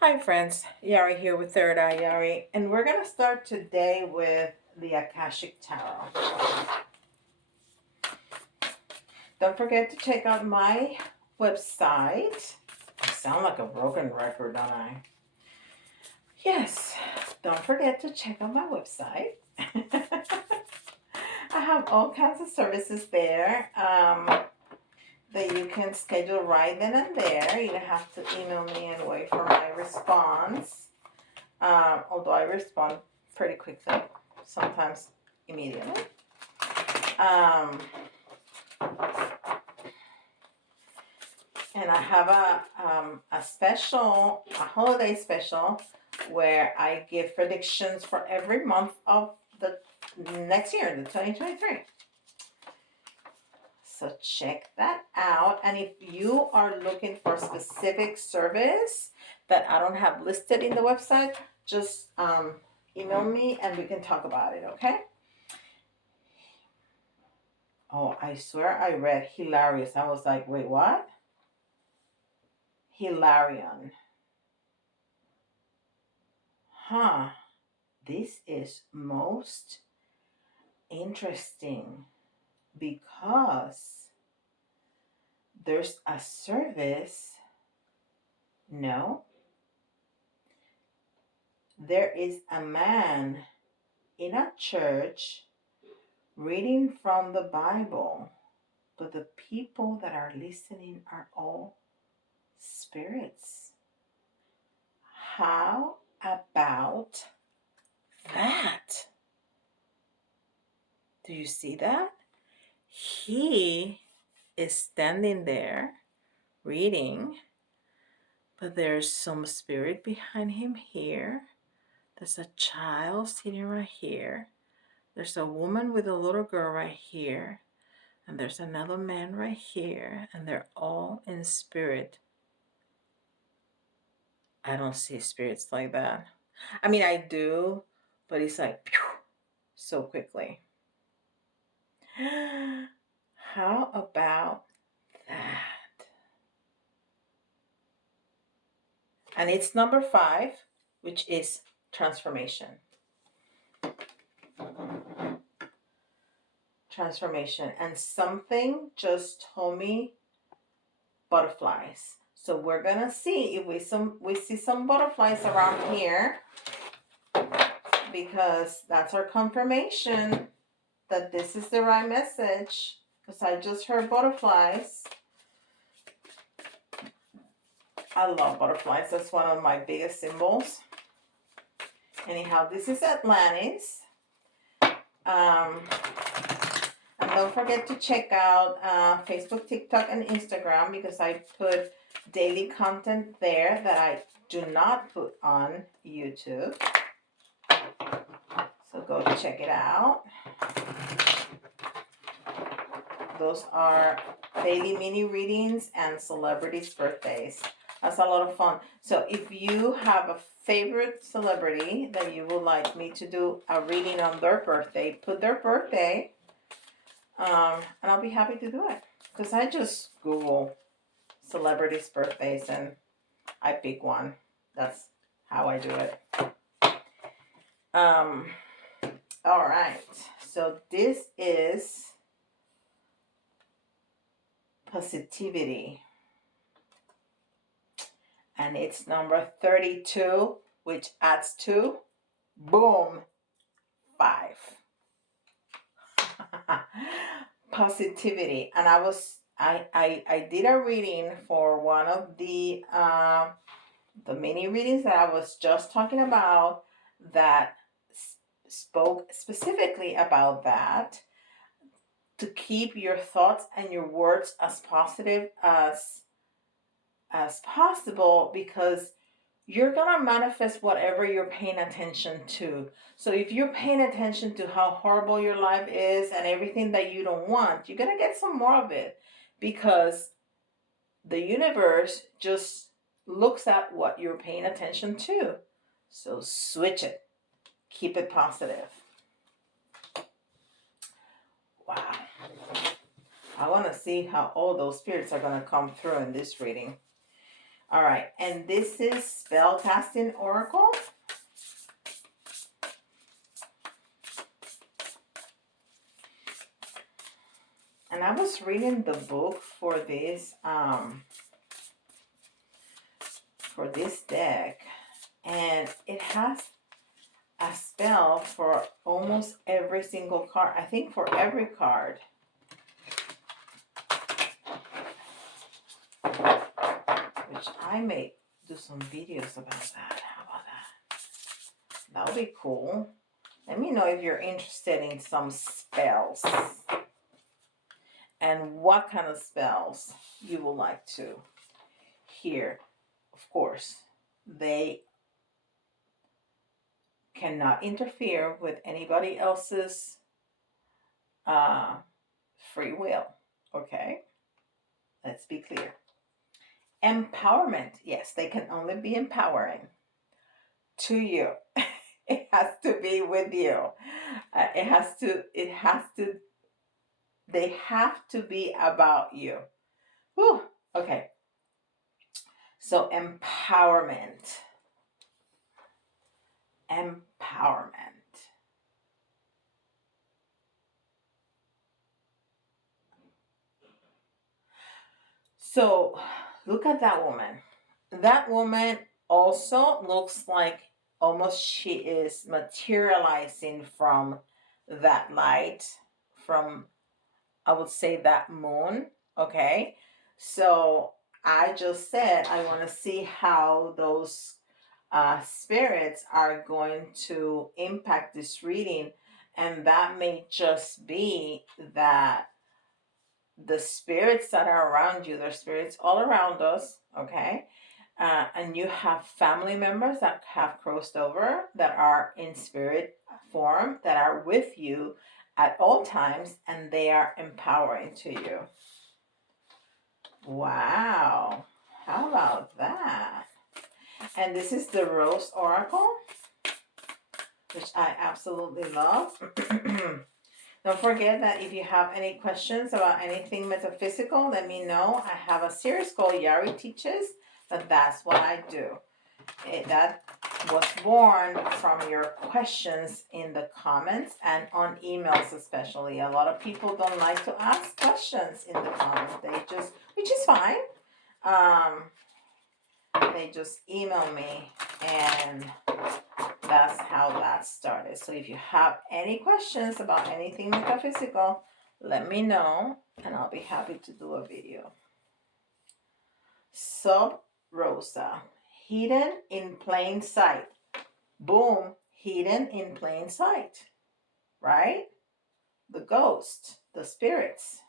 Hi friends, Yari here with Third Eye Yari, and we're going to start today with the Akashic Tarot. Don't forget to check out my website. I sound like a broken record, don't I? Yes, don't forget to check out my website. I have all kinds of services there that you can schedule right then and there. You don't have to email me and wait for my response. Although I respond pretty quickly, sometimes immediately. And I have a special, a holiday special, where I give predictions for every month of the next year, the 2023. So check that out. And if you are looking for a specific service that I don't have listed in the website, just email me and we can talk about it, okay? Oh, I swear I read hilarious. I was like, wait, what? Hilarion. Huh. This is most interesting because there's a service. No. There is a man in a church reading from the Bible, but the people that are listening are all spirits. How about that? Do you see that? He is standing there reading, but there's some spirit behind him here. There's a child sitting right here. There's a woman with a little girl right here. And there's another man right here. And they're all in spirit. I don't see spirits like that. I mean, I do, but it's like pew, so quickly. How about that? And it's number 5, which is transformation. Transformation. And something just told me butterflies. So we're gonna see if we see some butterflies around here, because that's our confirmation that this is the right message, because I just heard butterflies. I love butterflies. That's one of my biggest symbols. Anyhow, this is Atlantis. And don't forget to check out Facebook, TikTok, and Instagram, because I put daily content there that I do not put on YouTube. So go check it out. Those are daily mini readings and celebrities' birthdays. That's a lot of fun. So if you have a favorite celebrity that you would like me to do a reading on their birthday, put their birthday, and I'll be happy to do it. Because I just Google celebrities' birthdays and I pick one. That's how I do it. All right. So this is positivity. And it's number 32, which adds to, boom, 5. Positivity. And I did a reading for one of the mini readings that I was just talking about that spoke specifically about that, to keep your thoughts and your words as positive as possible, because you're gonna manifest whatever you're paying attention to. So if you're paying attention to how horrible your life is and everything that you don't want, you're gonna get some more of it, because the universe just looks at what you're paying attention to. So switch it. Keep it positive. Wow. I want to see how all those spirits are going to come through in this reading. All right, and this is Spellcasting Oracle. And I was reading the book for this deck, and it has a spell for almost every single card. I think for every card. Which I may do some videos about that. How about that? That would be cool. Let me know if you're interested in some spells. And what kind of spells you would like to hear. Of course, they cannot interfere with anybody else's free will. Okay? Let's be clear. Empowerment. Yes, they can only be empowering to you. It has to be with you. They have to be about you. Whew. Okay. So empowerment. So look at that woman. That woman also looks like almost she is materializing from that light, from, I would say, that moon. Okay. So I just said I want to see how those spirits are going to impact this reading. And that may just be that the spirits that are around you, there's spirits all around us, okay? And you have family members that have crossed over, that are in spirit form, that are with you at all times, and they are empowering to you. Wow. How about that? And this is the Rose Oracle, which I absolutely love. Don't forget that if you have any questions about anything metaphysical, let me know. I have a series called Yari Teaches, that's what I do. That was born from your questions in the comments and on emails especially. A lot of people don't like to ask questions in the comments. Which is fine. They just email me, and that's how that started. So if you have any questions about anything metaphysical, let me know and I'll be happy to do a video. Sub Rosa, hidden in plain sight. Boom, hidden in plain sight, right? The ghost, the spirits.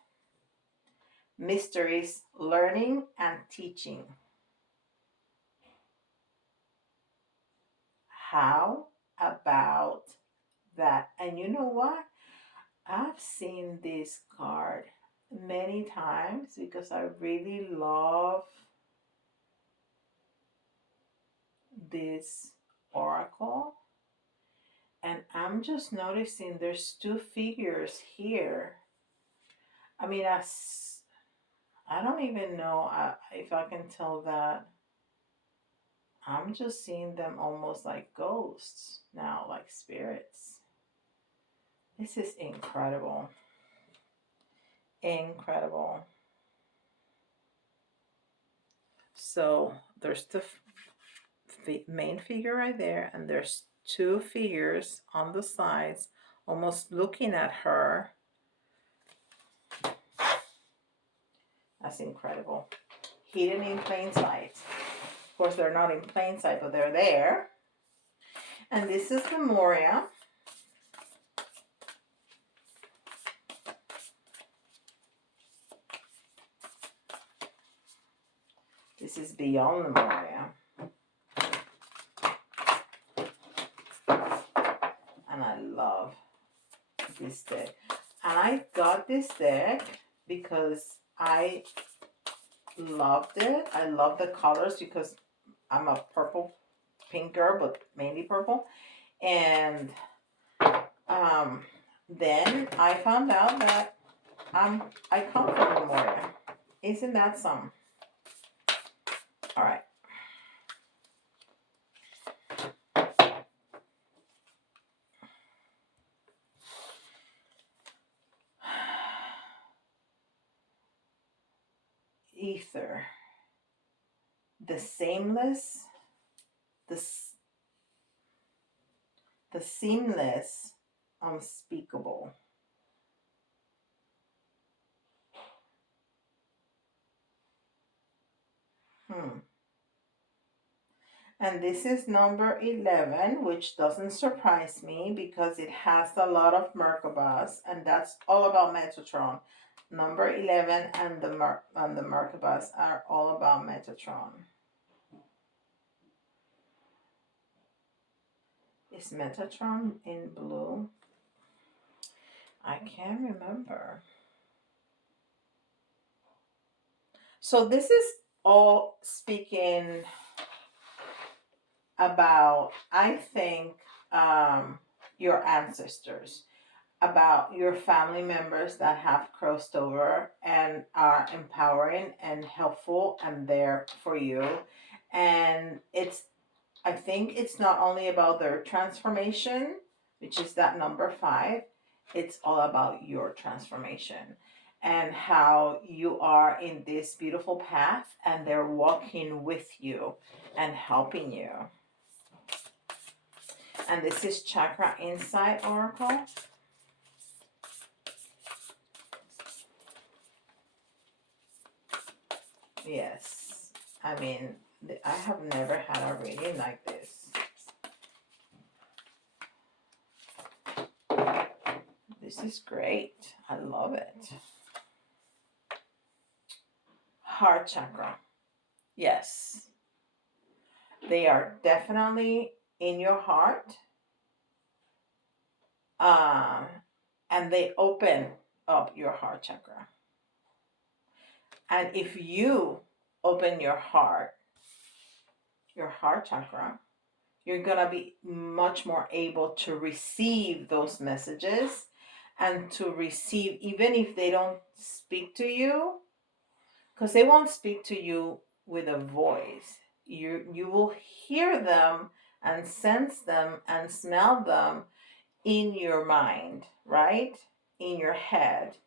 Mysteries, learning and teaching. How about that? And you know what? I've seen this card many times because I really love this oracle. And I'm just noticing there's two figures here. I mean, I don't even know if I can tell that. I'm just seeing them almost like ghosts now, like spirits. This is incredible. Incredible. So there's the main figure right there, and there's two figures on the sides almost looking at her. That's incredible. Hidden in plain sight. Of course, they're not in plain sight, but they're there. And this is Lemuria. This is beyond Lemuria. And I love this deck. And I got this deck because I loved it. I love the colors because I'm a purple pink girl, but mainly purple. And then I found out that I come from Lemuria. Isn't that some? All right, ether, the seamless, the seamless, unspeakable. And this is number 11, which doesn't surprise me because it has a lot of Merkabahs, and that's all about Metatron. Number 11 and the Merkabahs are all about Metatron. Is Metatron in blue? I can't remember. So this is all speaking about, I think, your ancestors, about your family members that have crossed over and are empowering and helpful and there for you. And I think it's not only about their transformation, which is that number 5, it's all about your transformation and how you are in this beautiful path and they're walking with you and helping you. And this is Chakra Insight Oracle. Yes, I mean, I have never had a reading like this. This is great. I love it. Heart chakra. Yes. They are definitely in your heart. And they open up your heart chakra. And if you open your heart chakra, you're going to be much more able to receive those messages and to receive, even if they don't speak to you, because they won't speak to you with a voice. You will hear them and sense them and smell them in your mind, right? In your head,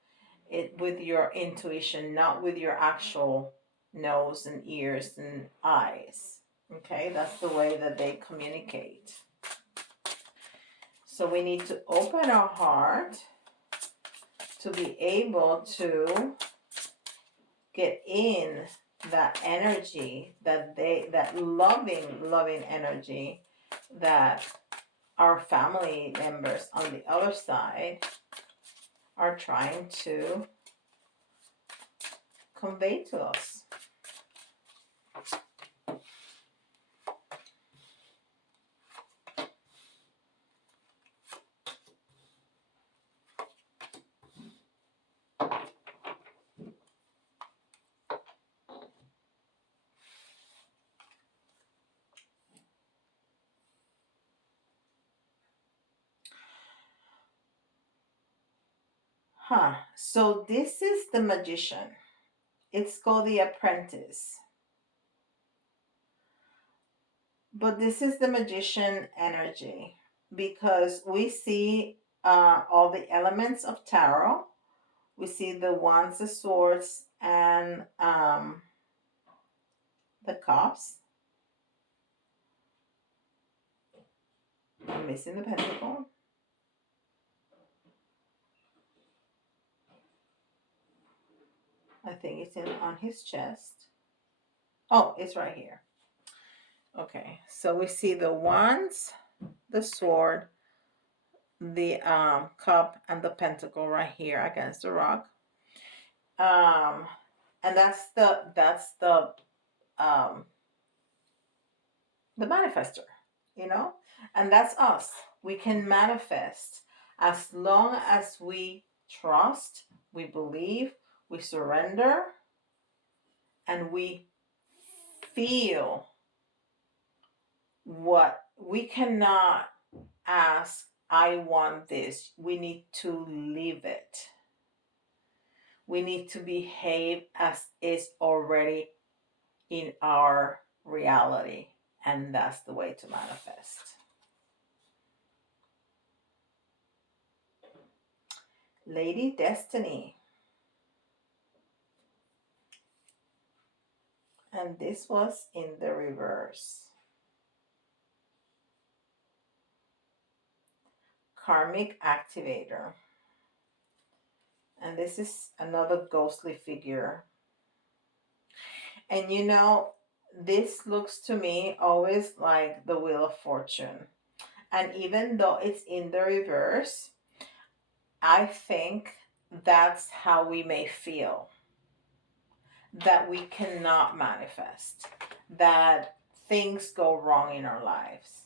with your intuition, not with your actual nose and ears and eyes. Okay, that's the way that they communicate. So we need to open our heart to be able to get in that energy, that loving energy that our family members on the other side are trying to convey to us. So this is the magician. It's called the apprentice. But this is the magician energy because we see all the elements of tarot. We see the wands, the swords, and the cups. I'm missing the pentacle. I think it's on his chest. Oh, it's right here. Okay, so we see the wands, the sword, the cup, and the pentacle right here against the rock. And that's the manifestor, and that's us. We can manifest as long as we trust, we believe, we surrender, and we feel what we cannot ask. I want this. We need to live it. We need to behave as is already in our reality, and that's the way to manifest. Lady Destiny. And this was in the reverse. Karmic activator. And this is another ghostly figure. And you know, this looks to me always like the Wheel of Fortune. And even though it's in the reverse, I think that's how we may feel. That we cannot manifest. That things go wrong in our lives.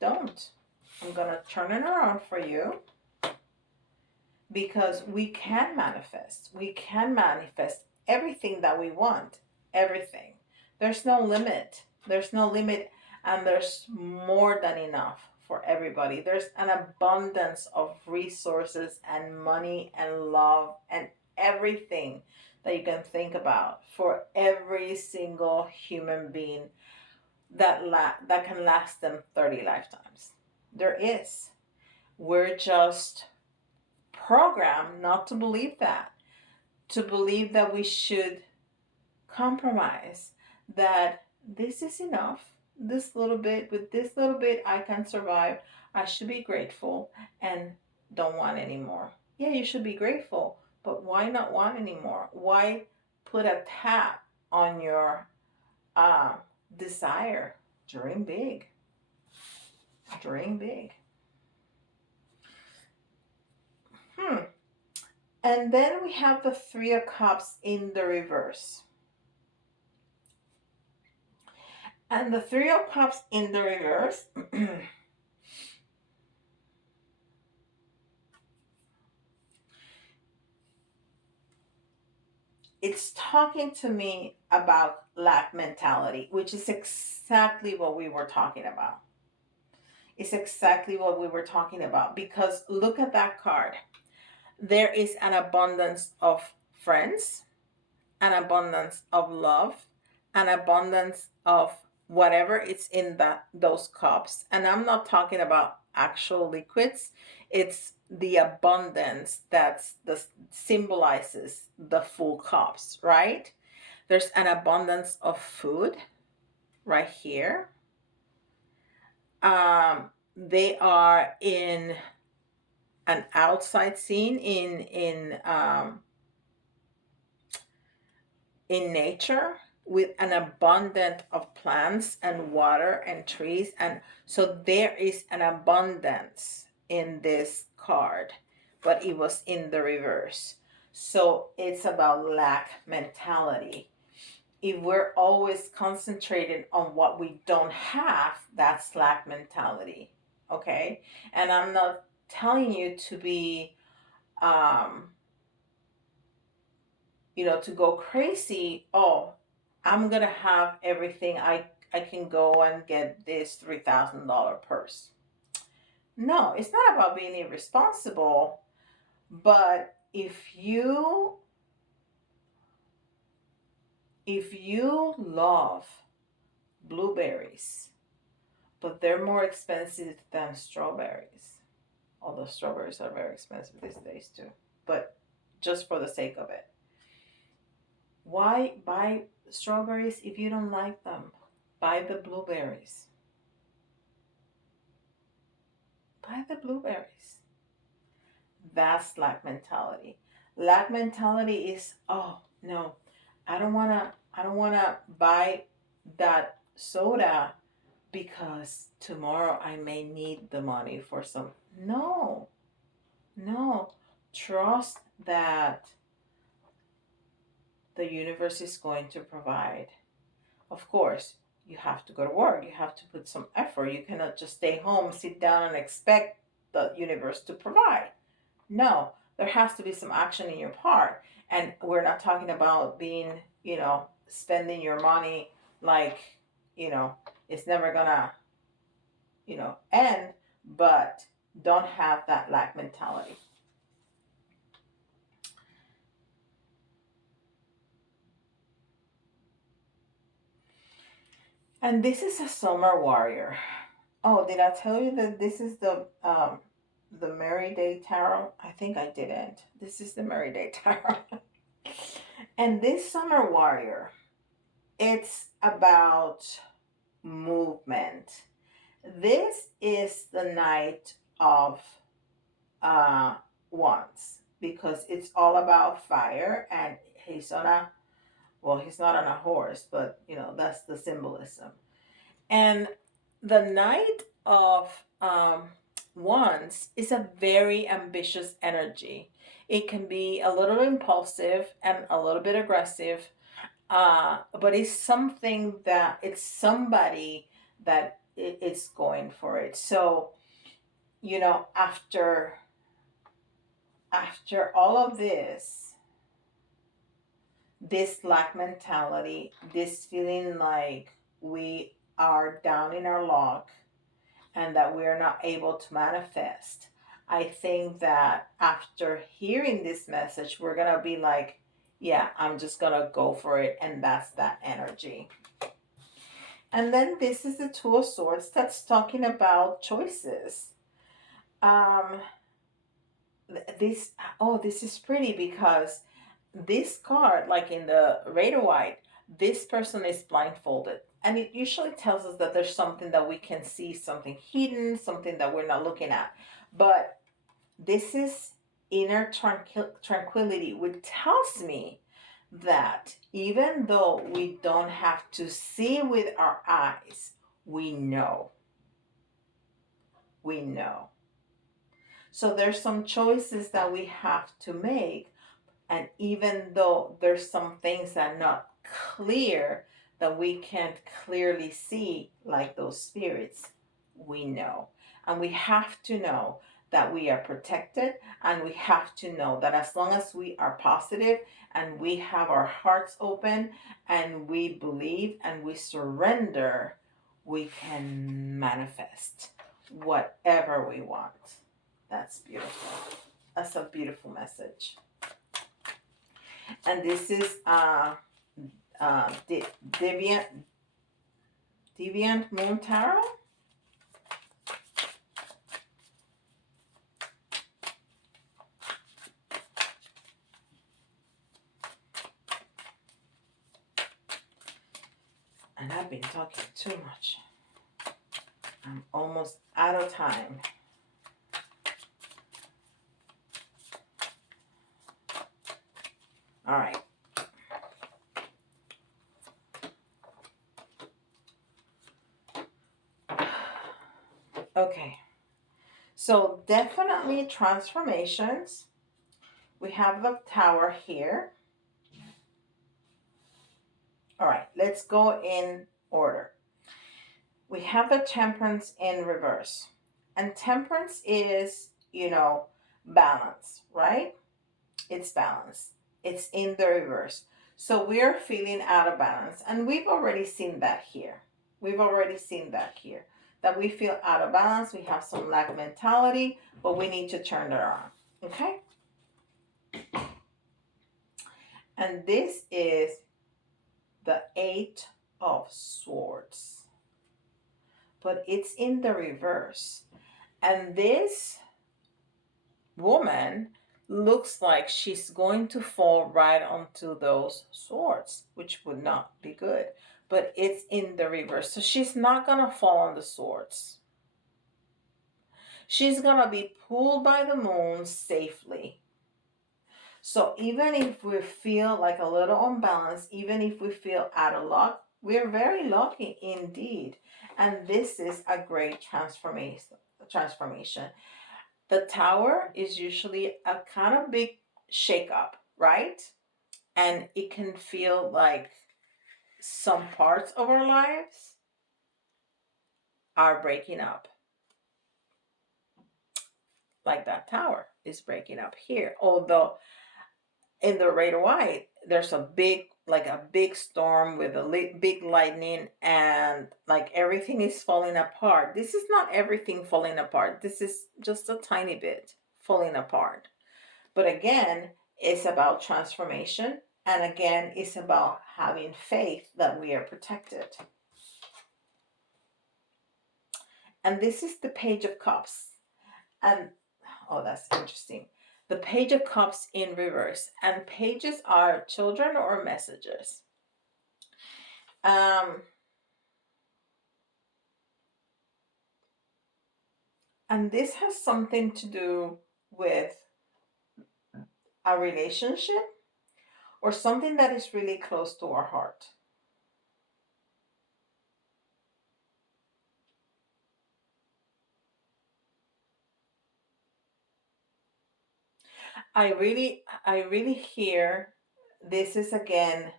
Don't. I'm going to turn it around for you. Because we can manifest. We can manifest everything that we want. Everything. There's no limit. There's no limit. And there's more than enough for everybody. There's an abundance of resources and money and love and everything that you can think about for every single human being that can last them 30 lifetimes. There is. We're just programmed not to believe that. To believe that we should compromise. That this is enough. This little bit, with this little bit I can survive. I should be grateful and don't want any more. Yeah, you should be grateful, but why not want any more? Why put a tap on your desire? Dream big. Dream big. And then we have the Three of Cups in the reverse. And the Three of Cups in the reverse it's talking to me about lack mentality, which is exactly what we were talking about. It's exactly what we were talking about, because look at that card. There is an abundance of friends, an abundance of love, an abundance of whatever it's in those cups. And I'm not talking about actual liquids. It's the abundance that symbolizes the full cups, right? There's an abundance of food right here. They are in an outside scene in nature, with an abundance of plants and water and trees. And so there is an abundance in this card, but it was in the reverse. So it's about lack mentality. If we're always concentrated on what we don't have, that's lack mentality. Okay? And I'm not telling you to be to go crazy. Oh, I'm gonna have everything. I can go and get this $3,000 purse. No, it's not about being irresponsible. But if you love blueberries, but they're more expensive than strawberries, although strawberries are very expensive these days too, but just for the sake of it, why buy strawberries if you don't like them? Buy the blueberries. Buy the blueberries. That's lack mentality. Lack mentality is, oh no, I don't wanna buy that soda because tomorrow I may need the money for some. No. Trust that the universe is going to provide. Of course, you have to go to work. You have to put some effort. You cannot just stay home, sit down, and expect the universe to provide. No, there has to be some action in your part. And we're not talking about being, spending your money like, it's never gonna, end, but don't have that lack mentality. And this is a summer warrior. Oh, did I tell you that this is the Merry Day Tarot? I think I didn't. This is the Merry Day Tarot. And this summer warrior it's about movement. This is the Knight of Wands because it's all about fire, and he's on a, well, he's not on a horse, but you know, that's the symbolism. And the Knight of Wands is a very ambitious energy. It can be a little impulsive and a little bit aggressive, but it's something that it's somebody that it's going for it. So, you know, after all of this lack mentality, this feeling like we are down in our luck and that we are not able to manifest, I think that after hearing this message, we're going to be like, yeah, I'm just going to go for it. And that's that energy. And then this is the Two of Swords that's talking about choices. Um, this, oh, this is pretty because this card, like in the Raider White, this person is blindfolded. And it usually tells us that there's something that we can see, something hidden, something that we're not looking at. But this is inner tranquility, which tells me that even though we don't have to see with our eyes, we know. We know. So there's some choices that we have to make. And even though there's some things that are not clear, that we can't clearly see, like those spirits, we know. And we have to know that we are protected, and we have to know that as long as we are positive and we have our hearts open and we believe and we surrender, we can manifest whatever we want. That's beautiful. That's a beautiful message. And this is Deviant Moon Tarot. And I've been talking too much. I'm almost out of time. All right. Okay. So definitely transformations. We have the Tower here. All right, let's go in order. We have the Temperance in reverse. And Temperance is, you know, balance, right? It's balance. It's in the reverse. So we're feeling out of balance. And we've already seen that here. That we feel out of balance. We have some lack mentality, but we need to turn it around. Okay? And this is the Eight of Swords. But it's in the reverse. And this woman looks like she's going to fall right onto those swords, which would not be good. But it's in the reverse. So she's not going to fall on the swords. She's going to be pulled by the moon safely. So even if we feel like a little unbalanced, even if we feel out of luck, we're very lucky indeed. And this is a great transformation. The Tower is usually a kind of big shakeup, right? And it can feel like some parts of our lives are breaking up. Like that tower is breaking up here. Although in the Raider White, there's a big storm with a big lightning, and like everything is falling apart. This is not everything falling apart. This is just a tiny bit falling apart. But again, it's about transformation. And again, it's about having faith that we are protected. And this is the Page of Cups. And, oh, that's interesting. The Page of Cups in reverse. And pages are children or messages. And this has something to do with a relationship or something that is really close to our heart. I really hear this is again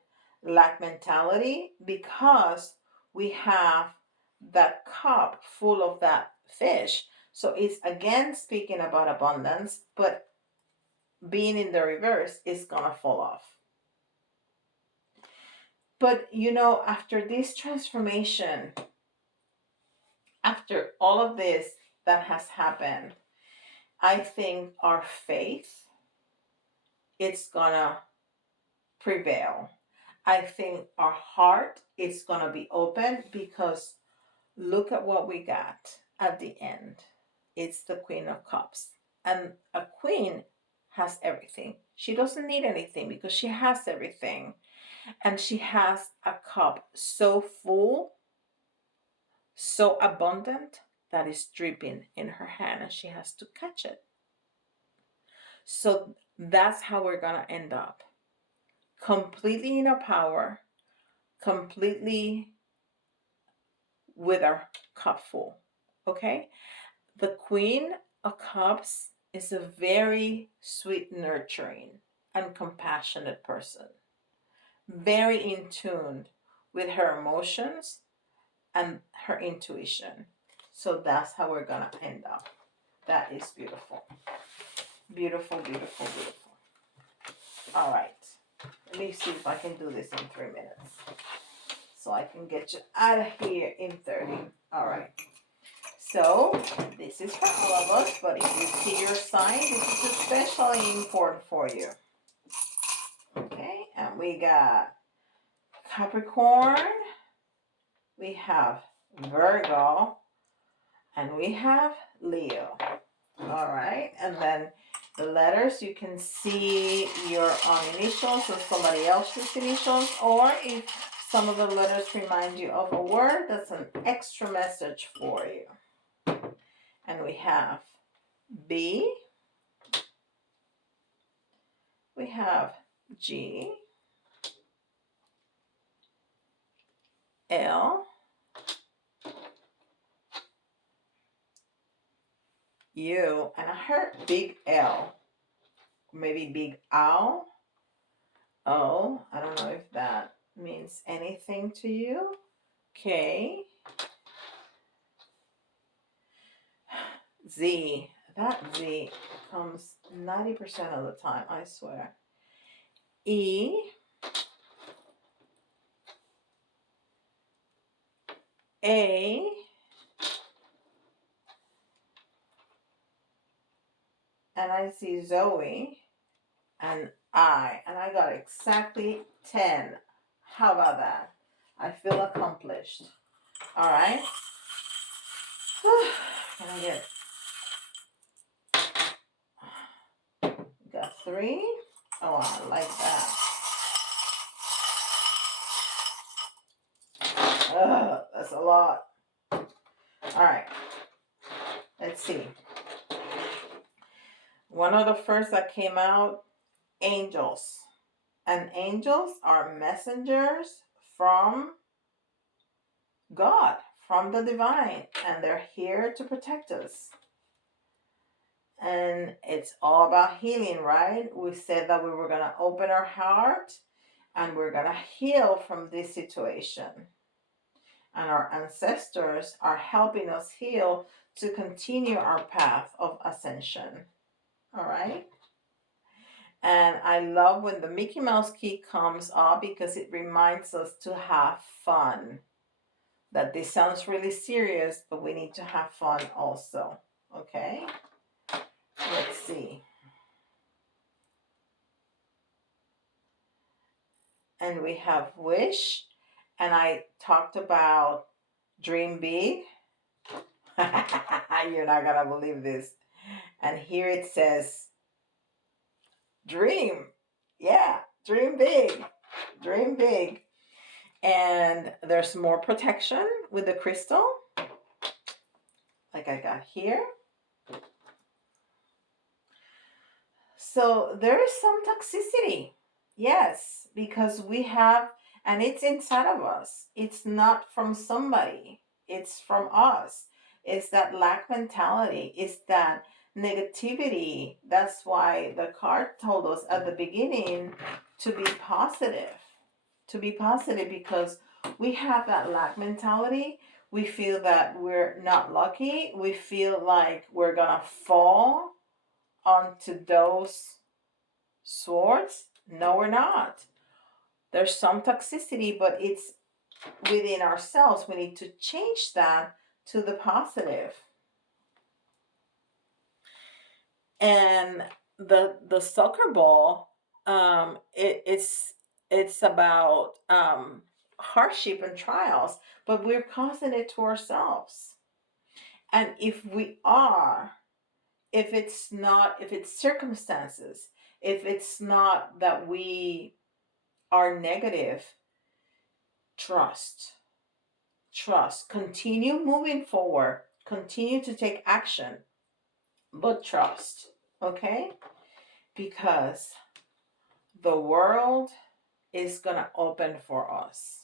lack mentality because we have that cup full of that fish. So it's again speaking about abundance, but being in the reverse is gonna fall off. But you know, after this transformation, after all of this that has happened, I think our faith, it's gonna prevail. I think our heart is gonna be open because look at what we got at the end. It's the Queen of Cups. And a queen has everything. She doesn't need anything because she has everything. And she has a cup so full, so abundant, that is dripping in her hand and she has to catch it. So that's how we're going to end up. Completely in our power, completely with our cup full. Okay? The Queen of Cups is a very sweet, nurturing, and compassionate person. Very in tune with her emotions and her intuition. So that's how we're going to end up. That is beautiful. Beautiful, beautiful, beautiful. All right. Let me see if I can do this in 3 minutes. So I can get you out of here in 30. All right. So this is for all of us, but if you see your sign, this is especially important for you. Okay, and we got Capricorn, we have Virgo, and we have Leo. All right, and then the letters, you can see your own initials or somebody else's initials, or if some of the letters remind you of a word, that's an extra message for you. And we have B, we have G, L, U, and I heard big L, maybe big owl. O, I don't know if that means anything to you. K, Z, that Z comes 90% of the time, I swear. E, A, and I see Zoe, and I got exactly 10. How about that? I feel accomplished. All right. Can I get? Got 3. Oh, I like that. That's a lot. All right. Let's see. One of the first that came out, angels. And angels are messengers from God, from the divine, and they're here to protect us. And it's all about healing, right? We said that we were going to open our heart and we're going to heal from this situation. And our ancestors are helping us heal to continue our path of ascension. All right? And I love when the Mickey Mouse key comes up because it reminds us to have fun. That this sounds really serious, but we need to have fun also. Okay? Let's see. And we have wish. And I talked about dream big. You're not going to believe this. And here it says dream. Yeah, dream big. Dream big. And there's more protection with the crystal, like I got here. So there is some toxicity. Yes, because we have, and it's inside of us. It's not from somebody, it's from us. It's that lack mentality, it's that negativity. That's why the card told us at the beginning to be positive. To be positive because we have that lack mentality. We feel that we're not lucky. We feel like we're gonna fall onto those swords. No, we're not. There's some toxicity, but it's within ourselves. We need to change that to the positive. And the soccer ball, it's about hardship and trials, but we're causing it to ourselves. And if it's circumstances, if it's not that we are negative, trust, continue moving forward, continue to take action, but trust, okay? Because the world is gonna open for us.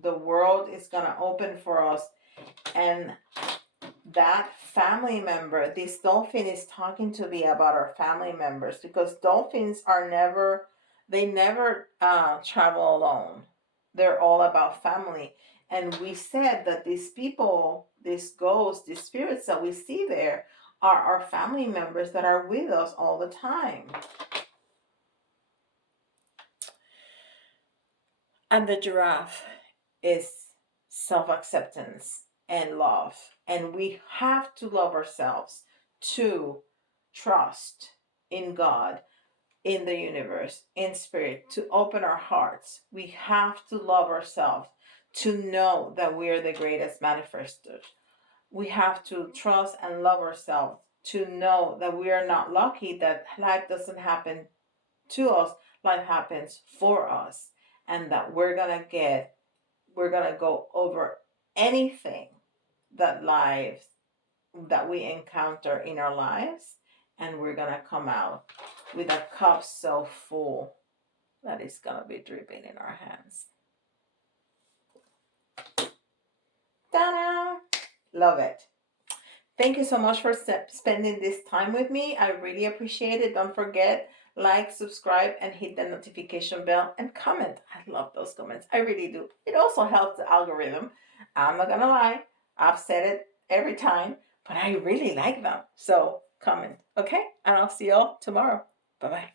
The world is gonna open for us. And that family member, this dolphin is talking to me about our family members, because dolphins never travel alone. They're all about family. And we said that these people, these ghosts, these spirits that we see there are our family members that are with us all the time. And the giraffe is self-acceptance and love. And we have to love ourselves, to trust in God, in the universe, in spirit, to open our hearts. We have to love ourselves, to know that we are the greatest manifestors. We have to trust and love ourselves, to know that we are not lucky, that life doesn't happen to us, life happens for us, and that we're gonna go over anything that we encounter in our lives, and we're gonna come out with a cup so full that it's gonna be dripping in our hands. Ta-da! Love it. Thank you so much for spending this time with me. I really appreciate it. Don't forget, like, subscribe, and hit the notification bell, and comment. I love those comments. I really do. It also helps the algorithm. I'm not gonna lie. I've said it every time, but I really like them. So comment, okay? And I'll see y'all tomorrow. Bye-bye.